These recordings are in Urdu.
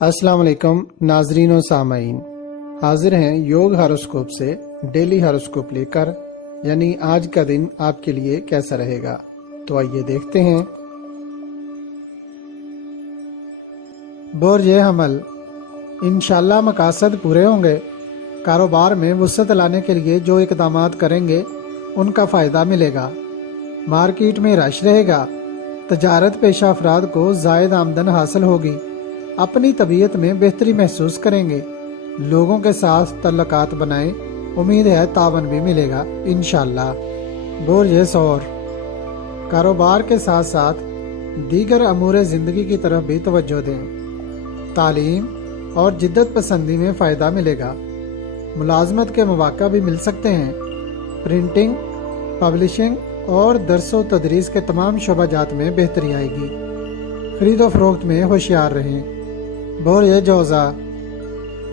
السلام علیکم ناظرین و سامعین، حاضر ہیں یوگ ہاروسکوپ سے ڈیلی ہاروسکوپ لے کر، یعنی آج کا دن آپ کے لیے کیسا رہے گا۔ تو آئیے دیکھتے ہیں۔ برج حمل، انشاءاللہ مقاصد پورے ہوں گے۔ کاروبار میں وسعت لانے کے لیے جو اقدامات کریں گے ان کا فائدہ ملے گا۔ مارکیٹ میں رش رہے گا۔ تجارت پیشہ افراد کو زائد آمدن حاصل ہوگی۔ اپنی طبیعت میں بہتری محسوس کریں گے۔ لوگوں کے ساتھ تعلقات بنائیں، امید ہے تعاون بھی ملے گا انشاءاللہ۔ برج ثور، کاروبار کے ساتھ ساتھ دیگر امور زندگی کی طرف بھی توجہ دیں۔ تعلیم اور جدت پسندی میں فائدہ ملے گا۔ ملازمت کے مواقع بھی مل سکتے ہیں۔ پرنٹنگ، پبلشنگ اور درس و تدریس کے تمام شعبہ جات میں بہتری آئے گی۔ خرید و فروخت میں ہوشیار رہیں۔ برج جوزا،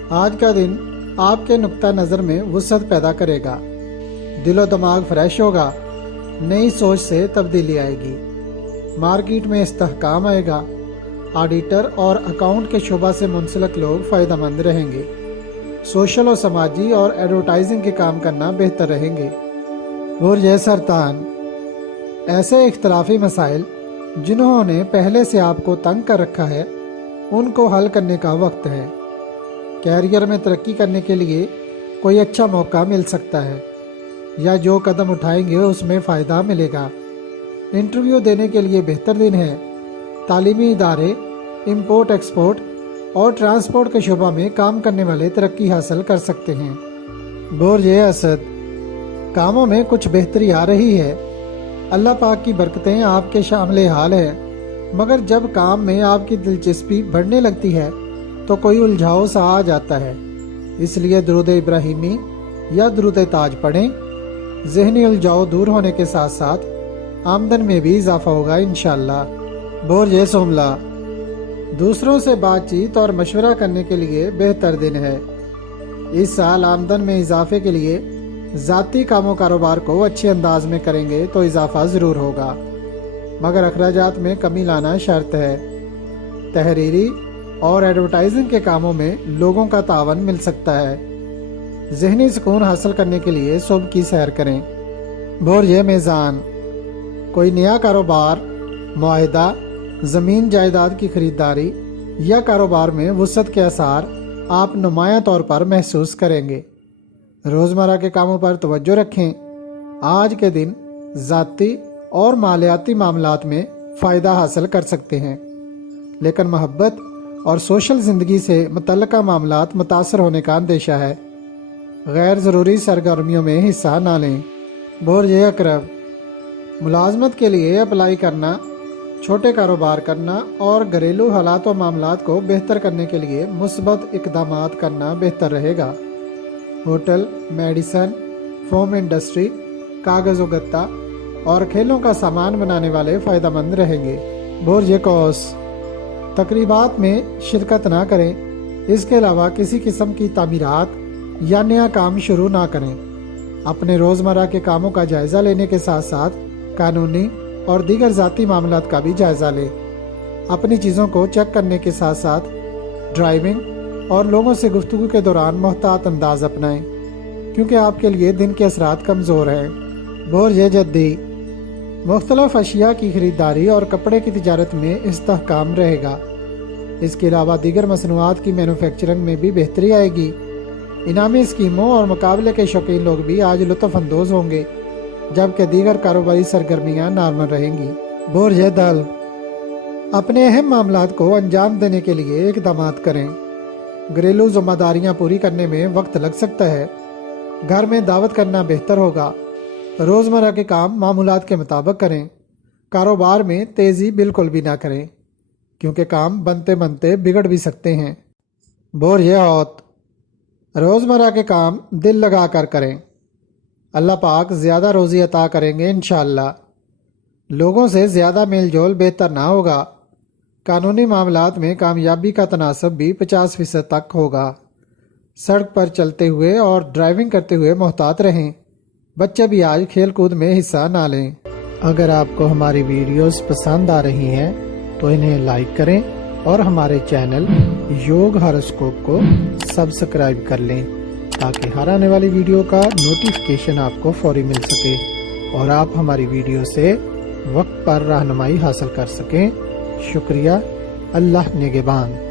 آج کا دن آپ کے نقطہ نظر میں وسعت پیدا کرے گا۔ دل و دماغ فریش ہوگا۔ نئی سوچ سے تبدیلی آئے گی۔ مارکیٹ میں استحکام آئے گا۔ آڈیٹر اور اکاؤنٹ کے شعبہ سے منسلک لوگ فائدہ مند رہیں گے۔ سوشل و سماجی اور ایڈورٹائزنگ کے کام کرنا بہتر رہیں گے۔ برج سرطان، ایسے اختلافی مسائل جنہوں نے پہلے سے آپ کو تنگ کر رکھا ہے ان کو حل کرنے کا وقت ہے۔ کیریئر میں ترقی کرنے کے لیے کوئی اچھا موقع مل سکتا ہے، یا جو قدم اٹھائیں گے اس میں فائدہ ملے گا۔ انٹرویو دینے کے لیے بہتر دن ہے۔ تعلیمی ادارے، امپورٹ ایکسپورٹ اور ٹرانسپورٹ کے شعبہ میں کام کرنے والے ترقی حاصل کر سکتے ہیں۔ برج اسد، کاموں میں کچھ بہتری آ رہی ہے۔ اللہ پاک کی برکتیں آپ کے شامل حال ہیں، مگر جب کام میں آپ کی دلچسپی بڑھنے لگتی ہے تو کوئی الجھاؤ سا آ جاتا ہے۔ اس لیے درود ابراہیمی یا درود تاج پڑھیں۔ ذہنی الجھاؤ دور ہونے کے ساتھ ساتھ آمدن میں بھی اضافہ ہوگا انشاءاللہ۔ برج سوملا، دوسروں سے بات چیت اور مشورہ کرنے کے لیے بہتر دن ہے۔ اس سال آمدن میں اضافے کے لیے ذاتی کام و کاروبار کو اچھے انداز میں کریں گے تو اضافہ ضرور ہوگا، مگر اخراجات میں کمی لانا شرط ہے۔ تحریری اور ایڈورٹائزنگ کے کاموں میں لوگوں کا تعاون مل سکتا ہے۔ ذہنی سکون حاصل کرنے کے لیے صبح کی سیر کریں۔ برج میزان، کوئی نیا کاروبار، معاہدہ، زمین جائیداد کی خریداری یا کاروبار میں وسعت کے آثار آپ نمایاں طور پر محسوس کریں گے۔ روزمرہ کے کاموں پر توجہ رکھیں۔ آج کے دن ذاتی اور مالیاتی معاملات میں فائدہ حاصل کر سکتے ہیں، لیکن محبت اور سوشل زندگی سے متعلقہ معاملات متاثر ہونے کا اندیشہ ہے۔ غیر ضروری سرگرمیوں میں حصہ نہ لیں۔ برج عقرب، ملازمت کے لیے اپلائی کرنا، چھوٹے کاروبار کرنا اور گھریلو حالات و معاملات کو بہتر کرنے کے لیے مثبت اقدامات کرنا بہتر رہے گا۔ ہوٹل، میڈیسن، فوم انڈسٹری، کاغذ و گتا اور کھیلوں کا سامان بنانے والے فائدہ مند رہیں گے۔ برج قوس، تقریبات میں شرکت نہ کریں۔ اس کے علاوہ کسی قسم کی تعمیرات یا نیا کام شروع نہ کریں۔ اپنے روزمرہ کے کاموں کا جائزہ لینے کے ساتھ ساتھ قانونی اور دیگر ذاتی معاملات کا بھی جائزہ لیں۔ اپنی چیزوں کو چیک کرنے کے ساتھ ساتھ ڈرائیونگ اور لوگوں سے گفتگو کے دوران محتاط انداز اپنائیں، کیونکہ آپ کے لیے دن کے اثرات کمزور ہیں۔ برج جدی، مختلف اشیاء کی خریداری اور کپڑے کی تجارت میں استحکام رہے گا۔ اس کے علاوہ دیگر مصنوعات کی مینوفیکچرنگ میں بھی بہتری آئے گی۔ انعامی اسکیموں اور مقابلے کے شوقین لوگ بھی آج لطف اندوز ہوں گے، جبکہ دیگر کاروباری سرگرمیاں نارمل رہیں گی۔ برج دل، اپنے اہم معاملات کو انجام دینے کے لیے اقدامات کریں۔ گھریلو ذمہ داریاں پوری کرنے میں وقت لگ سکتا ہے۔ گھر میں دعوت کرنا بہتر ہوگا۔ روزمرہ کے کام معمولات کے مطابق کریں۔ کاروبار میں تیزی بالکل بھی نہ کریں، کیونکہ کام بنتے بنتے بگڑ بھی سکتے ہیں۔ برج حوت، روزمرہ کے کام دل لگا کر کریں۔ اللہ پاک زیادہ روزی عطا کریں گے انشاءاللہ۔ لوگوں سے زیادہ میل جول بہتر نہ ہوگا۔ قانونی معاملات میں کامیابی کا تناسب بھی 50% تک ہوگا۔ سڑک پر چلتے ہوئے اور ڈرائیونگ کرتے ہوئے محتاط رہیں۔ بچے بھی آج کھیل کود میں حصہ نہ لیں۔ اگر آپ کو ہماری ویڈیوز پسند آ رہی ہیں تو انہیں لائک کریں اور ہمارے چینل یوگ ہاروسکوپ کو سبسکرائب کر لیں تاکہ ہر آنے والی ویڈیو کا نوٹیفیکیشن آپ کو فوری مل سکے اور آپ ہماری ویڈیو سے وقت پر رہنمائی حاصل کر سکیں۔ شکریہ۔ اللہ نگہبان۔